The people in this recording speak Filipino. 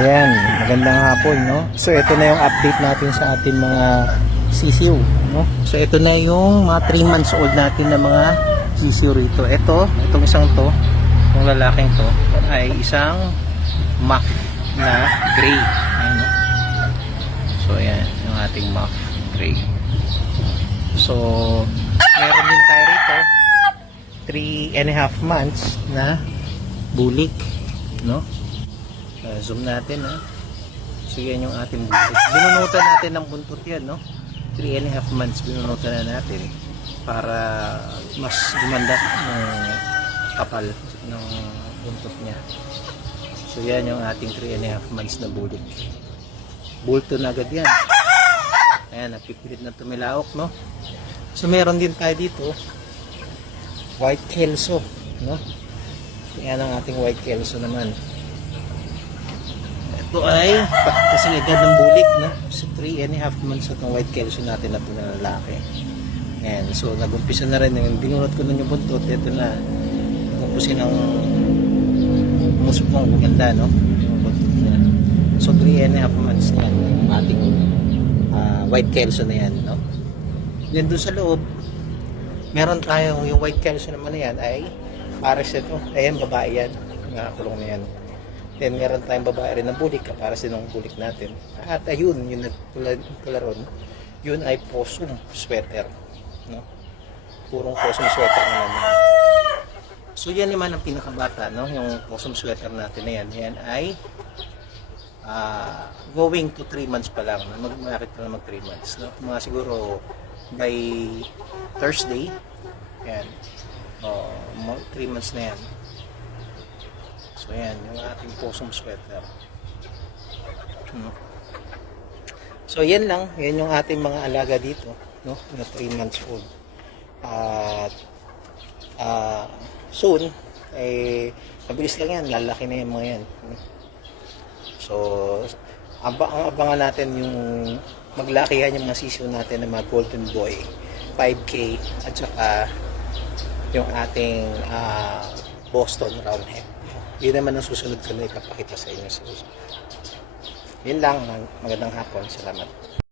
Ayan, magandang hapon, no? So, ito na yung update natin sa ating mga sisiw, no? So, ito na yung mga 3 months old natin na mga sisiw rito. Itong isang to, itong lalaking to, ay isang muff na gray. Ayan, no? So, ayan, yung ating muff gray. So, meron din tayo rito, 3.5 months na bulik, no? Zoom natin, ha. So yan yung ating buntot. Binunutan natin ng buntot yan, no? 3.5 months binunutan na natin para mas gumanda ng kapal ng buntot niya. So yan yung ating 3.5 months na bulik. Bulto na agad yan. Ayan, napipilit na tumilaok, no? So meron din tayo dito white kelso, no? Yan ang ating white kelso naman. Ito ay kasing edad ng bulik, no? So 3.5 months itong white kelso natin na ito na lalaki. Ayan, so nagumpisa na rin yung binunot ko nun yung buntot. Ito na kumpusin ng musok ng ganda, no? Yung buntot niya. So 3.5 months na yung ating white kelso na yan, no? Then doon sa loob meron tayong yung white kelso naman na yan ay pares ito. Ayan, babae yan, nakakulong na yan. Then meron tayong babae rin ng bulik, para sinong bulik natin. At ayun, yung nagtularon, yun ay possum sweater, no? Purong possum sweater naman yan. So yan naman ang pinakabata, no? Yung possum sweater natin na yan, yan ay going to 3 months pa lang. Malapit pa lang mag 3 months, no? Mga siguro by Thursday, yan, 3 months na yan. So yan, yung ating possum sweater, no? So yan lang, yan yung ating mga alaga dito, no? Na 3 months old. At soon mabilis lang yan, lalaki na yung mga yan, no? So abangan natin yung maglakihan yung mga sisiw natin ng mga golden boy 5K at saka yung ating Boston roundhead. Yun naman ang susunod ko na ipapakita sa inyo sa susunod. Yun lang, magandang hapon, salamat.